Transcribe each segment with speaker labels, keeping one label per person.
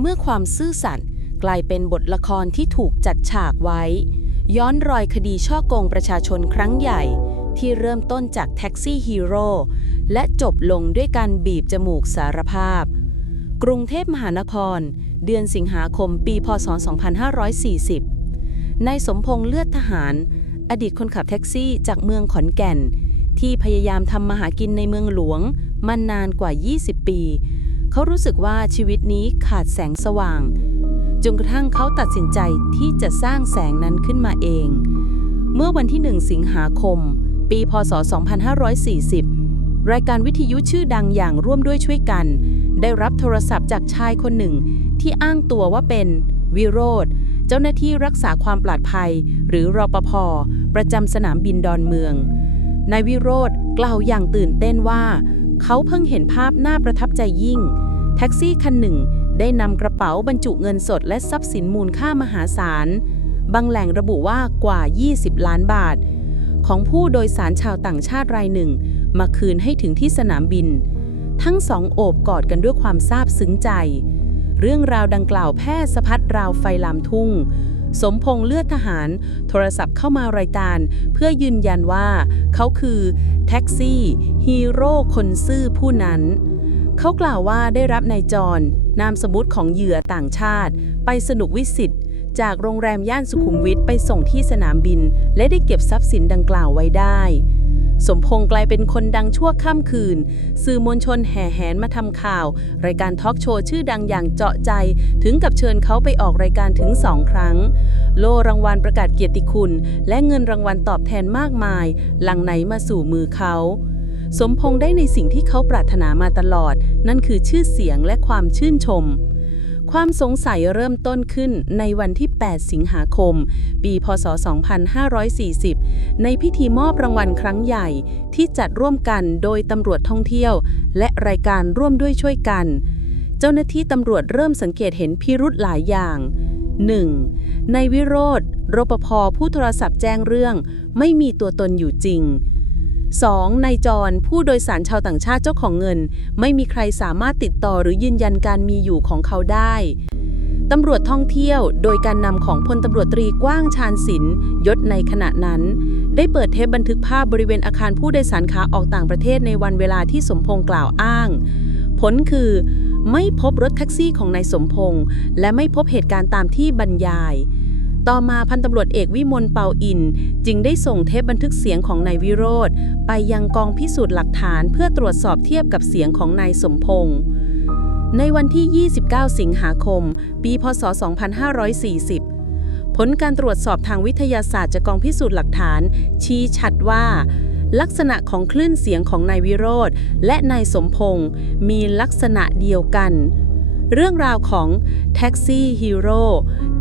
Speaker 1: เมื่อความซื่อสัตย์กลายเป็นบทละครที่ถูกจัดฉากไว้ ย้อนรอยคดีช่อโกงประชาชนครั้งใหญ่ ที่เริ่มต้นจากแท็กซี่ฮีโร่และจบลงด้วยการบีบจมูกสารภาพ กรุงเทพมหานคร เดือนสิงหาคมปีพศ 2540 นายสมพงษ์เลือดทหาร อดีตคนขับแท็กซี่จากเมืองขอนแก่น ที่พยายามทำมาหากินในเมืองหลวงมานานกว่า 20 ปี เขารู้สึกว่าชีวิตนี้ขาดแสงสว่าง จนกระทั่งเขาตัดสินใจที่จะสร้างแสงนั้นขึ้นมาเอง เมื่อวันที่ 1 สิงหาคม ปีพศ 2540 รายการวิทยุชื่อดังอย่างร่วมด้วยช่วยกัน ได้รับโทรศัพท์จากชายคนหนึ่ง ที่อ้างตัวว่าเป็นวิโรธเจ้าหน้าที่รักษาความปลอดภัย หรือรอปภประจำสนามบินดอนเมืองนายวิโรธกล่าวอย่างตื่นเต้นว่า เขาเพิ่งเห็นภาพน่าประทับใจยิ่ง แท็กซี่คันหนึ่ง ได้นำกระเป๋าบรรจุเงินสดและทรัพย์สินมูลค่ามหาศาล บางแหล่งระบุว่ากว่า 20 ล้านบาท ของผู้โดยสารชาวต่างชาติรายหนึ่ง มาคืนให้ถึงที่สนามบิน ทั้งสองโอบกอดกันด้วยความซาบซึ้งใจ เรื่องราวดังกล่าวแพร่สะพัดราวไฟลามทุ่ง สมพงษ์เลือดทหาร โทรศัพท์เข้ามารายการ เพื่อยืนยันว่า เขาคือแท็กซี่ฮีโร่คนซื่อผู้นั้น เขากล่าวว่าได้รับนายจรนามสมมุติของเหยื่อต่างชาติ ไปสนุกวิสิตจากโรงแรมย่านสุขุมวิทไปส่งที่สนามบิน และได้เก็บทรัพย์สินดังกล่าวไว้ได้ สมพงษ์กลายเป็นคนดังชั่วข้ามคืน สื่อมวลชนแห่แหนมาทำข่าว รายการทอล์กโชว์ชื่อดังอย่างเจาะใจ ถึงกับเชิญเขาไปออกรายการถึงสองครั้ง โล่รางวัลประกาศเกียรติคุณ และเงินรางวัลตอบแทนมากมาย หลังไหนมาสู่มือเขาสมพงษ์ได้ในสิ่งที่เขาปรารถนามาตลอด นั่นคือชื่อเสียงและความชื่นชม ความสงสัยเริ่มต้นขึ้นในวันที่ 8 สิงหาคม ปี พศ 2540 ในพิธีมอบรางวัลครั้งใหญ่ที่จัดร่วมกันโดยตำรวจท่องเที่ยว และรายการร่วมด้วยช่วยกัน เจ้าหน้าที่ตำรวจเริ่มสังเกตเห็นพิรุธหลายอย่าง 1. ในวิโรธรปภผู้โทรศัพท์แจ้งเรื่อง ไม่มีตัวตนอยู่จริง 2. นายจรผู้โดยสารชาวต่างชาติเจ้าของเงิน ไม่มีใครสามารถติดต่อหรือยืนยันการมีอยู่ของเขาได้ตำรวจท่องเที่ยวโดยการนำของพลตำรวจตรีกว้างชาญศิลป์ยศในขณะนั้น ได้เปิดเทปบันทึกภาพบริเวณอาคารผู้โดยสารขาออกต่างประเทศในวันเวลาที่สมพงษ์กล่าวอ้าง ผลคือ ไม่พบรถแท็กซี่ของนายสมพงษ์และไม่พบเหตุการณ์ตามที่บรรยาย ต่อมาพันตำรวจเอกวิมลเปาอิน จึงได้ส่งเทปบันทึกเสียงของนายวิโรธไปยังกองพิสูจน์หลักฐานเพื่อตรวจสอบเทียบกับเสียงของนายสมพงษ์ในวันที่ 29 สิงหาคม ปี พศ 2540 ผลการตรวจสอบทางวิทยาศาสตร์จากกองพิสูจน์หลักฐาน ชี้ชัดว่า ลักษณะของคลื่นเสียงของนายวิโรธและนายสมพงษ์มีลักษณะเดียวกัน เรื่องราวของแท็กซี่ฮีโร่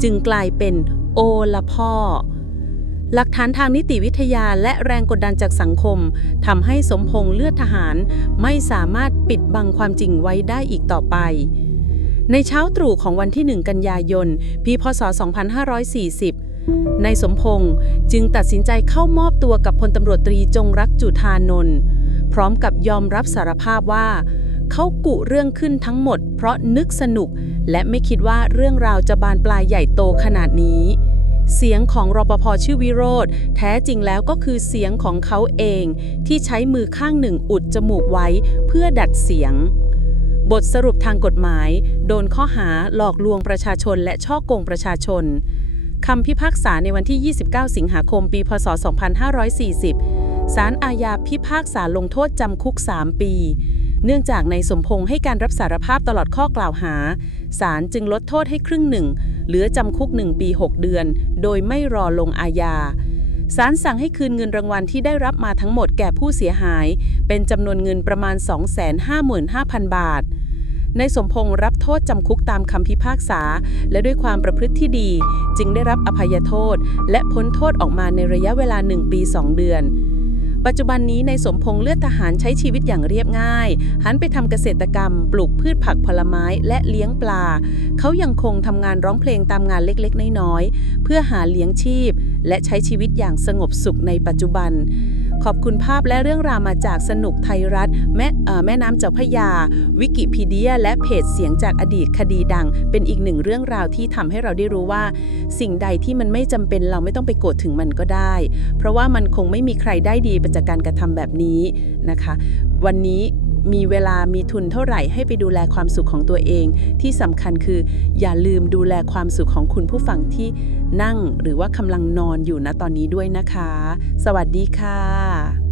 Speaker 1: จึงกลายเป็น โอละพ่อ หลักฐานทางนิติวิทยาและแรงกดดันจากสังคมทำให้สมพงษ์เลือดทหารไม่สามารถปิดบังความจริงไว้ได้อีกต่อไป ในเช้าตรู่ของวันที่ 1 กันยายน ปีพศ 2540 นายสมพงษ์จึงตัดสินใจเข้ามอบตัวกับพลตำรวจตรีจงรักจุธานนท์พร้อมกับยอมรับสารภาพว่าเขากุเรื่องขึ้นทั้งหมดเพราะนึกสนุก และไม่คิดว่าเรื่องราวจะบานปลายใหญ่โตขนาดนี้ เสียงของรปภชื่อวิโรธแท้จริงแล้วก็คือเสียงของเขาเองที่ใช้มือข้างหนึ่งอุดจมูกไว้เพื่อดัดเสียง บทสรุปทางกฎหมาย โดนข้อหาหลอกลวงประชาชนและช่อโกงประชาชนคำพิพากษาในวันที่ 29 สิงหาคม ปี พศ 2540 ศาลอาญาพิพากษาลงโทษจำคุก 3 ปี เนื่องจากนายสมพงษ์ให้การรับสารภาพตลอดข้อกล่าวหา ศาลจึงลดโทษให้ครึ่งหนึ่ง เหลือจำคุก 1 ปี 6 เดือน โดยไม่รอลงอาญาศาลสั่งให้คืนเงินรางวัลที่ได้รับมาทั้งหมดแก่ผู้เสียหาย เป็นจำนวนเงินประมาณ 255,000 บาทนายสมพงษ์รับโทษจำคุกตามคำพิพากษา และด้วยความประพฤติที่ดี จึงได้รับอภัยโทษ และพ้นโทษออกมาในระยะเวลา 1 ปี 2 เดือน ปัจจุบันนี้ในสมพงษ์เลือดทหารใช้ชีวิตอย่างเรียบง่าย หันไปทำเกษตรกรรม ปลูกพืชผักผลไม้และเลี้ยงปลา เขายังคงทำงานร้องเพลงตามงานเล็กๆ น้อยๆ เพื่อหาเลี้ยงชีพ และใช้ชีวิตอย่างสงบสุขในปัจจุบัน ขอบคุณภาพและเรื่องราวมาจากสนุกไทยรัฐ แม่แม่น้ำเจ้าพระยา วิกิพีเดีย และเพจเสียงจากอดีตคดีดัง เป็นอีกหนึ่งเรื่องราวที่ทำให้เราได้รู้ว่า สิ่งใดที่มันไม่จำเป็นเราไม่ต้องไปโกรธถึงมันก็ได้ เพราะว่ามันคงไม่มีใครได้ดีไปจากการกระทำแบบนี้นะคะ วันนี้ มีเวลามีทุนเท่าไหร่ให้ไปดูแลความสุขของตัวเอง ที่สำคัญคือ อย่าลืมดูแลความสุขของคุณผู้ฟังที่นั่งหรือว่ากำลังนอนอยู่นะตอนนี้ด้วยนะคะ สวัสดีค่ะ